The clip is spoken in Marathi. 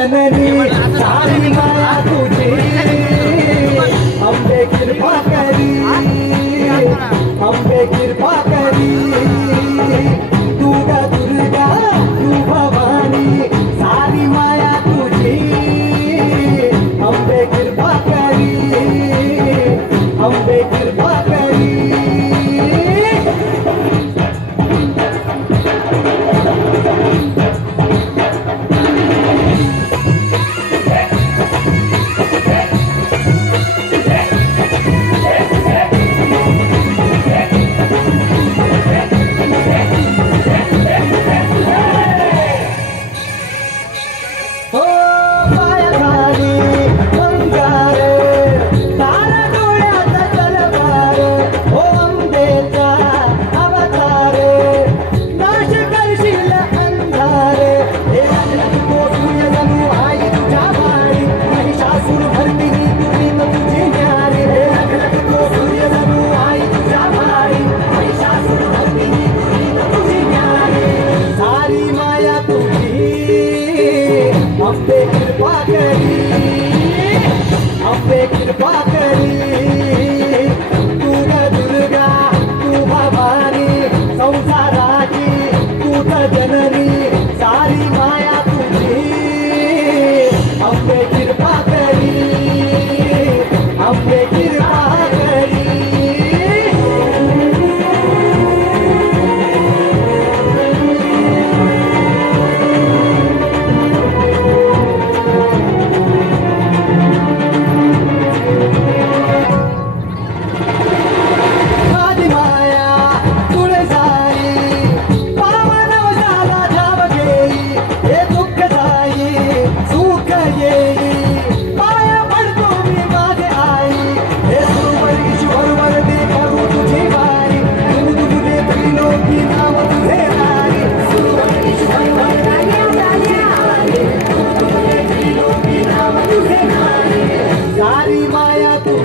जननी सारी माया तुझी अंबे कृपा करी अंबे कृपा करी तू ग दुर्गा तू भवानी सारी माया तुझी अंबे कृपा करी अंबे कृपा करी अंबे कृपा करी अंबे कृपा करी तू ग दुर्गा तू भवानी संसाराची तू ग जननी सारी माया तुझी अंबे कृपा करी अंबे कृपा करी सारी माया तू